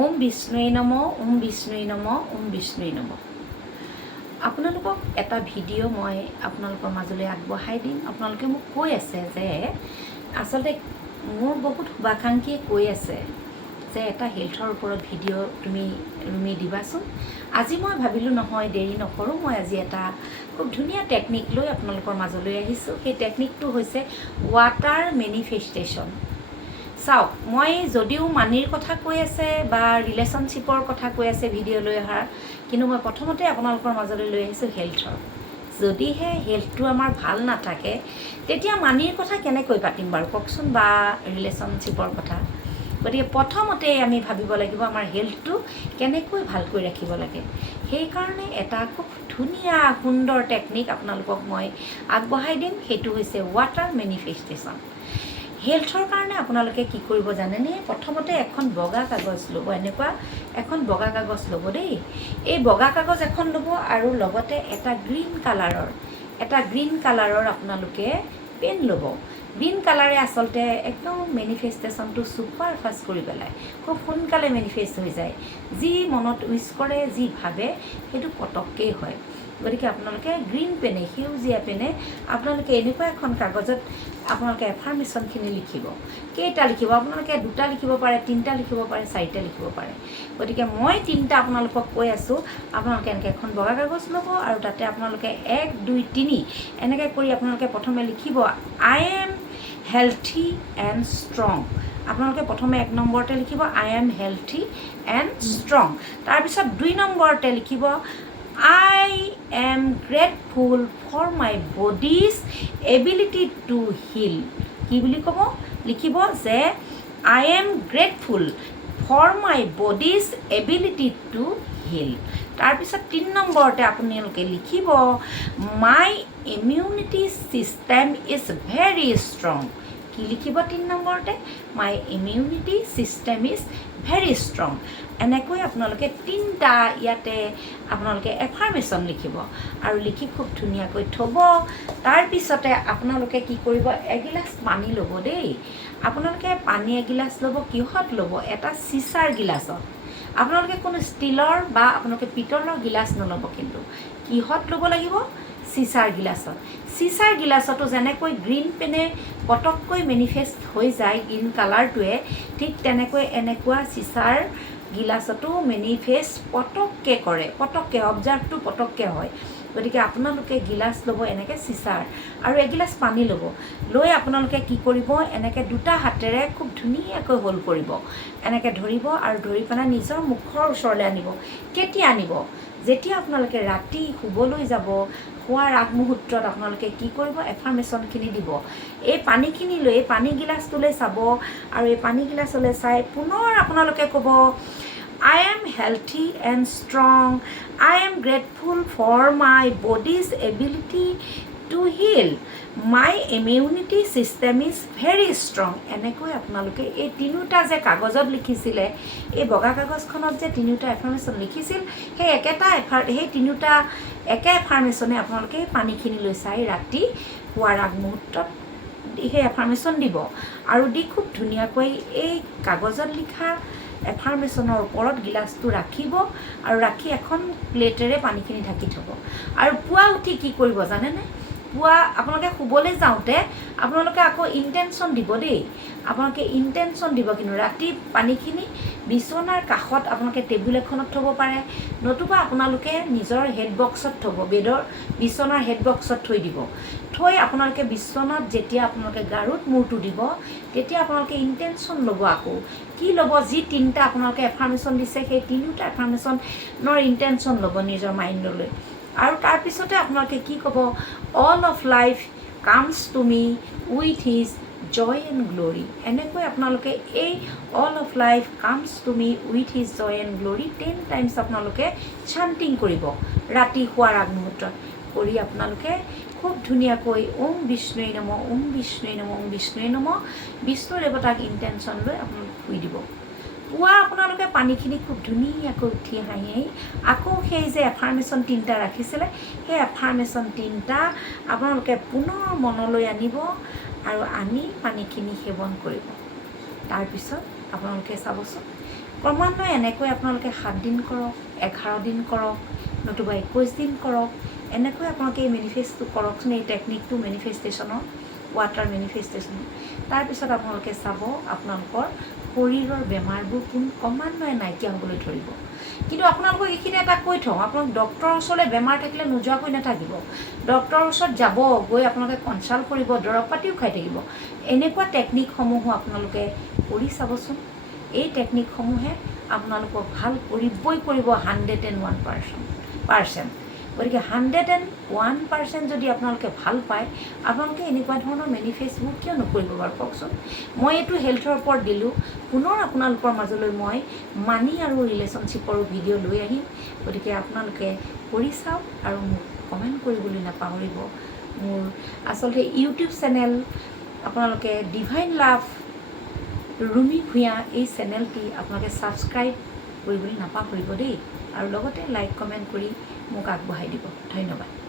ওম বিষ্ণুৱে নমঃ, ওম বিষ্ণুৱে নমঃ, ওম বিষ্ণুৱে নমঃ। আপোনালোকক এটা ভিডিঅ' মই আপোনালোকৰ মাজলৈ আগবঢ়াই দিম। আপোনালোকে মোক কৈ আছে যে আচলতে মোৰ বহুত শুভাকাংক্ষীয়ে কৈ আছে যে এটা হেল্থৰ ওপৰত ভিডিঅ' তুমি দিবাচোন। আজি মই ভাবিলোঁ নহয়, দেৰি নকৰোঁ, মই আজি এটা খুব ধুনীয়া টেকনিক লৈ আপোনালোকৰ মাজলৈ আহিছোঁ। সেই টেকনিকটো হৈছে ৱাটাৰ মেনিফেষ্টেশ্যন। চাওক, মই যদিও মানিৰ কথা কৈ আছে বা ৰিলেশ্যনশ্বিপৰ কথা কৈ আছে ভিডিঅ' লৈ অহাৰ, কিন্তু মই প্ৰথমতে আপোনালোকৰ মাজলৈ লৈ আহিছোঁ হেল্থৰ। যদিহে হেল্থটো আমাৰ ভাল নাথাকে তেতিয়া মানিৰ কথা কেনেকৈ পাতিম বাৰু কওকচোন, বা ৰিলেশ্যনশ্বিপৰ কথা। গতিকে প্ৰথমতে আমি ভাবিব লাগিব আমাৰ হেল্থটো কেনেকৈ ভালকৈ ৰাখিব লাগে। সেইকাৰণে এটা খুব ধুনীয়া সুন্দৰ টেকনিক আপোনালোকক মই আগবঢ়াই দিম। সেইটো হৈছে ৱাটাৰ মেনিফেষ্টেশ্যন। হেল্থৰ কাৰণে আপোনালোকে কি কৰিব জানেনে? প্ৰথমতে এখন বগা কাগজ ল'ব, এনেকুৱা এখন বগা কাগজ ল'ব দেই। এই বগা কাগজ এখন ল'ব আৰু লগতে এটা গ্ৰীণ কালাৰৰ আপোনালোকে পেন ল'ব। গ্ৰীণ কালাৰে আচলতে একদম মেনিফেষ্টেশ্যনটো ছুপাৰ ফাষ্ট কৰি পেলায়, খুব সোনকালে মেনিফেষ্ট হৈ যায়। যি মনত উইচ কৰে, যি ভাবে সেইটো পটককেই হয়। গতিকে আপোনালোকে গ্ৰীণ পেনে, সেউজীয়া পেনে আপোনালোকে এনেকুৱা এখন কাগজত আপোনালোকে এফাৰ্মেশ্যনখিনি লিখিব। কেইটা লিখিব? আপোনালোকে 2টা লিখিব পাৰে, 3টা লিখিব পাৰে, 4টা লিখিব পাৰে। গতিকে মই 3টা আপোনালোকক কৈ আছোঁ। আপোনালোকে এনেকৈ এখন বগা কাগজ ল'ব আৰু তাতে আপোনালোকে 1, 2, 3 এনেকৈ কৰি আপোনালোকে প্ৰথমে লিখিব I am healthy and strong. আপোনালোকে প্ৰথমে 1 নম্বৰতে লিখিব I am healthy and strong. তাৰপিছত 2 নম্বৰতে লিখিব I am grateful for my body's ability to heal. কি বুলি ক'ব? লিখিব যে I am grateful for my body's ability to heal. তাৰপিছত 3 নম্বৰতে আপোনালোকে লিখিব my immunity system is very strong. কি লিখিব 3 নম্বৰতে? My immunity system is very strong. এনেকৈ আপোনালোকে 3টা ইয়াতে আপোনালোকে এফাৰ্মেশ্যন লিখিব আৰু লিখি খুব ধুনীয়াকৈ থ'ব। তাৰপিছতে আপোনালোকে কি কৰিব? এগিলাচ পানী ল'ব দেই। আপোনালোকে পানী এগিলাচ ল'ব। কিহত ল'ব? এটা চিচাৰ গিলাচত। আপোনালোকে কোনো ষ্টীলৰ বা আপোনালোকে পিতলৰ গিলাচ নল'ব, কিন্তু কিহত ল'ব লাগিব? চিচাৰ গিলাচত। চিচাৰ গিলাচতো যেনেকৈ গ্ৰীণ পেনে পটককৈ মেনিফেষ্ট হৈ যায় গ্ৰীণ কালাৰটোৱে, ঠিক তেনেকৈ এনেকুৱা চিচাৰ গিলাচতো মেনিফেষ্ট পটককৈ কৰে, পটককৈ অবজাৰ্ভটো পটককৈ হয়। গতিকে আপোনালোকে গিলাচ ল'ব এনেকৈ চিচাৰ আৰু এগিলাচ পানী ল'ব। লৈ আপোনালোকে কি কৰিব? এনেকৈ 2টা হাতেৰে খুব ধুনীয়াকৈ হোল্ড কৰিব। এনেকৈ ধৰিব আৰু ধৰি পেলাই নিজৰ মুখৰ ওচৰলৈ আনিব। কেতিয়া আনিব? যেতিয়া আপোনালোকে ৰাতি শুবলৈ যাব, শোৱাৰ আগমুহূৰ্তত আপোনালোকে কি কৰিব? এফাৰ্মেশ্যনখিনি দিব। এই পানীখিনি লৈ, এই পানী গিলাচটোলৈ চাব আৰু এই পানী গিলাচলৈ চাই পুনৰ আপোনালোকে ক'ব I am healthy and strong. I am grateful for my body's ability to heal. My immunity system is very strong. এনেকৈ আপোনালোকে এই 3টা যে কাগজত লিখিছিলে, এই বগা কাগজখনত যে 3টা এফাৰ্মেশ্যন লিখিছিল, সেই 3টা একে এফাৰ্মেশ্যনে আপোনালোকে পানীখিনি লৈ চাই ৰাতি শোৱাৰ আগমুহূৰ্তত সেই এফাৰ্মেশ্যন দিব আৰু দি খুব ধুনীয়াকৈ এই কাগজত লিখা এফাৰ্মেশ্যনৰ ওপৰত গিলাচটো ৰাখিব আৰু ৰাখি এখন প্লেটেৰে পানীখিনি ঢাকি থ'ব। আৰু পুৱা উঠি কি কৰিব জানেনে? পুৱা আপোনালোকে শুবলৈ যাওঁতে আপোনালোকে আকৌ ইণ্টেনশ্যন দিব দেই। আপোনালোকে ইণ্টেনশ্যন দিব, কিন্তু ৰাতি পানীখিনি বিচনাৰ কাষত আপোনালোকে টেবুল এখনত থ'ব পাৰে, নতুবা আপোনালোকে নিজৰ হেডবক্সত থ'ব, বিচনাৰ হেডবক্সত থৈ দিব। থৈ আপোনালোকে বিচনাত যেতিয়া আপোনালোকে গাৰুত মূৰটো দিব, তেতিয়া আপোনালোকে ইণ্টেনশ্যন ল'ব। আকৌ কি ল'ব? যি 3টা আপোনালোকে এফাৰ্মেশ্যন দিছে, সেই 3টা এফাৰ্মেশ্যনৰ ইণ্টেনশ্যন ল'ব নিজৰ মাইণ্ডলৈ। আৰু তাৰপিছতে আপোনালোকে কি ক'ব? All of life comes to me with his joy and glory. এনেকৈ আপোনালোকে এই all of life comes to me with his joy and glory 10 times আপোনালোকে চান্টিং কৰিব ৰাতি শোৱাৰ আগমুহূৰ্তত। কৰি আপোনালোকে খুব ধুনীয়াকৈ ওম বিষ্ণুৱে নমঃ, ওম বিষ্ণুৱে নমঃ, ওম বিষ্ণুৱে নমঃ, বিষ্ণু দেৱতাক ইণ্টেনশ্যন লৈ আপোনালোকে শুই দিব। পুৱা আপোনালোকে পানীখিনি খুব ধুনীয়াকৈ উঠি হাঁহি আকৌ সেই যে এফাৰ্মেশ্যন 3টা ৰাখিছিলে, সেই এফাৰ্মেশ্যন 3টা আপোনালোকে পুনৰ মনলৈ আনিব আৰু আনি পানীখিনি সেৱন কৰিব। তাৰপিছত আপোনালোকে চাবচোন ক্ৰমান্বয়ে এনেকৈ আপোনালোকে 7 দিন কৰক, 11 দিন কৰক, নতুবা 21 দিন কৰক। এনেকৈ আপোনালোকে এই মেনিফেষ্টটো কৰকচোন, এই টেকনিকটো মেনিফেষ্টেশ্যনৰ, ৱাটাৰ মেনিফেষ্টেশ্যনৰ। তাৰপিছত আপোনালোকে চাব আপোনালোকৰ শৰীৰৰ বেমাৰবোৰ ক্ৰমান্বয়ে নাইকিয়া হ'বলৈ ধৰিব। কিন্তু আপোনালোকক এইখিনি এটা কৈ থওঁ, আপোনালোক ডক্টৰৰ ওচৰলৈ বেমাৰ থাকিলে নোযোৱাকৈ নাথাকিব। ডক্টৰৰ ওচৰত যাব, গৈ আপোনালোকে কনচাল্ট কৰিব, দৰৱ পাতিও খাই থাকিব। এনেকুৱা টেকনিকসমূহো আপোনালোকে কৰি চাবচোন। এই টেকনিকসমূহে আপোনালোকক ভাল কৰিবই কৰিব 101%। গতিকে 101% যদি আপোনালোকে ভাল পায়, আপোনালোকে এনেকুৱা ধৰণৰ মেনিফেষ্টবোৰ কিয় নকৰিব বাৰু কওকচোন। মই এইটো হেল্থৰ ওপৰত দিলোঁ, পুনৰ আপোনালোকৰ মাজলৈ মই মানি আৰু ৰিলেশ্যনশ্বিপৰো ভিডিঅ' লৈ আহিম। গতিকে আপোনালোকে কৰি চাওক আৰু মোক কমেণ্ট কৰিবলৈ নাপাহৰিব। মোৰ আচলতে ইউটিউব চেনেল আপোনালোকে ডিভাইন লাভ ৰুমি ভূঞা, এই চেনেলটি আপোনালোকে ছাবস্ক্ৰাইব কৰিবলৈ নাপাহৰিব দেই, আৰু লগতে লাইক কমেণ্ট কৰি মোক আগবঢ়াই দিব। ধন্যবাদ।